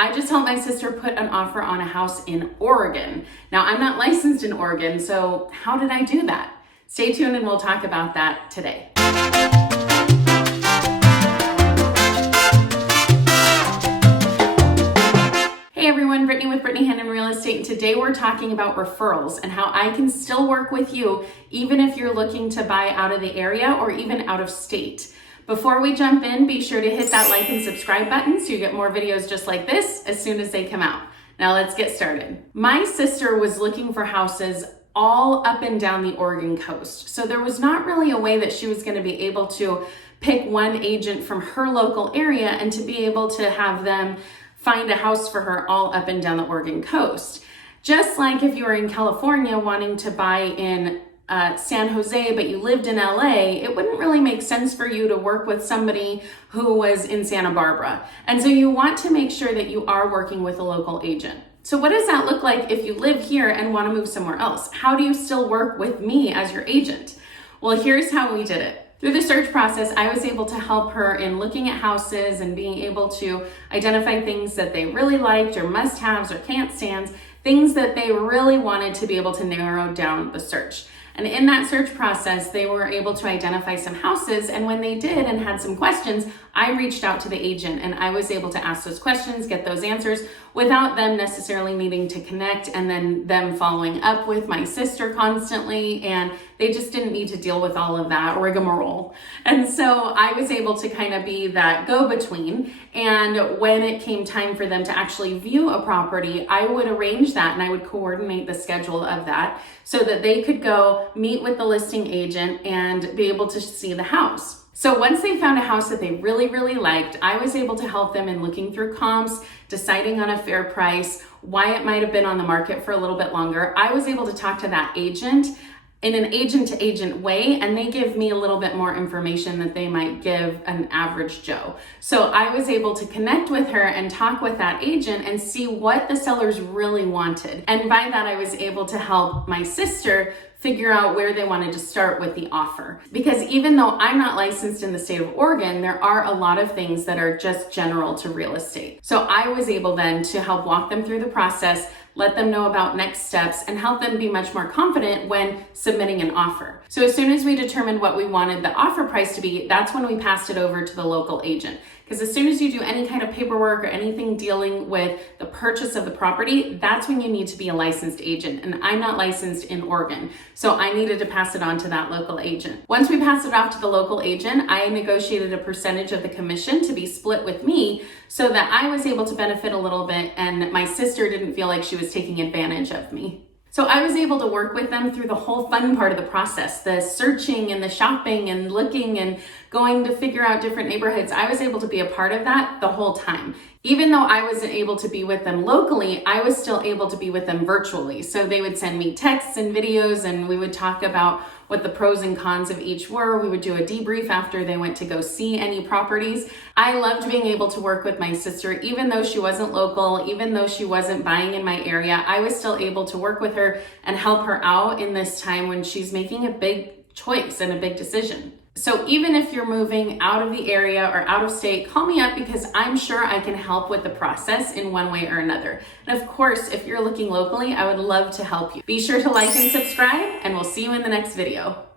I just helped my sister put an offer on a house in Oregon. Now, I'm not licensed in Oregon, so how did I do that? Stay tuned and we'll talk about that today. Hey everyone, Brittany with Brittany Hannon Real Estate, and today we're talking about referrals and how I can still work with you even if you're looking to buy out of the area or even out of state. Before we jump in, be sure to hit that like and subscribe button so you get more videos just like this as soon as they come out. Now let's get started. My sister was looking for houses all up and down the Oregon coast. So there was not really a way that she was going to be able to pick one agent from her local area and to be able to have them find a house for her all up and down the Oregon coast. Just like if you were in California wanting to buy in San Jose, but you lived in LA, it wouldn't really make sense for you to work with somebody who was in Santa Barbara. And so you want to make sure that you are working with a local agent. So what does that look like if you live here and want to move somewhere else? How do you still work with me as your agent? Well, here's how we did it. Through the search process, I was able to help her in looking at houses and being able to identify things that they really liked or must-haves or can't-stands, things that they really wanted to be able to narrow down the search. And in that search process, they were able to identify some houses. And when they did and had some questions, I reached out to the agent and I was able to ask those questions, get those answers without them necessarily needing to connect and then them following up with my sister constantly. And they just didn't need to deal with all of that rigmarole. And so I was able to kind of be that go-between. And when it came time for them to actually view a property, I would arrange that and I would coordinate the schedule of that so that they could go meet with the listing agent and be able to see the house. So once they found a house that they really liked, I was able to help them in looking through comps, deciding on a fair price, why it might have been on the market for a little bit longer. I was able to talk to that agent in an agent-to-agent way, and they give me a little bit more information that they might give an average Joe. So I was able to connect with her and talk with that agent and see what the sellers really wanted. And by that, I was able to help my sister figure out where they wanted to start with the offer. Because even though I'm not licensed in the state of Oregon, there are a lot of things that are just general to real estate. So I was able then to help walk them through the process, let them know about next steps, and help them be much more confident when submitting an offer. So as soon as we determined what we wanted the offer price to be, that's when we passed it over to the local agent. Because as soon as you do any kind of paperwork or anything dealing with the purchase of the property, that's when you need to be a licensed agent. And I'm not licensed in Oregon, so I needed to pass it on to that local agent. Once we passed it off to the local agent, I negotiated a percentage of the commission to be split with me so that I was able to benefit a little bit and my sister didn't feel like she was taking advantage of me. So I was able to work with them through the whole fun part of the process, the searching and the shopping and looking and going to figure out different neighborhoods. I was able to be a part of that the whole time. Even though I wasn't able to be with them locally, I was still able to be with them virtually. So they would send me texts and videos and we would talk about what the pros and cons of each were. We would do a debrief after they went to go see any properties. I loved being able to work with my sister, even though she wasn't local, even though she wasn't buying in my area, I was still able to work with her and help her out in this time when she's making a big choice and a big decision. So even if you're moving out of the area or out of state, call me up because I'm sure I can help with the process in one way or another. And of course, if you're looking locally, I would love to help you. Be sure to like and subscribe, and we'll see you in the next video.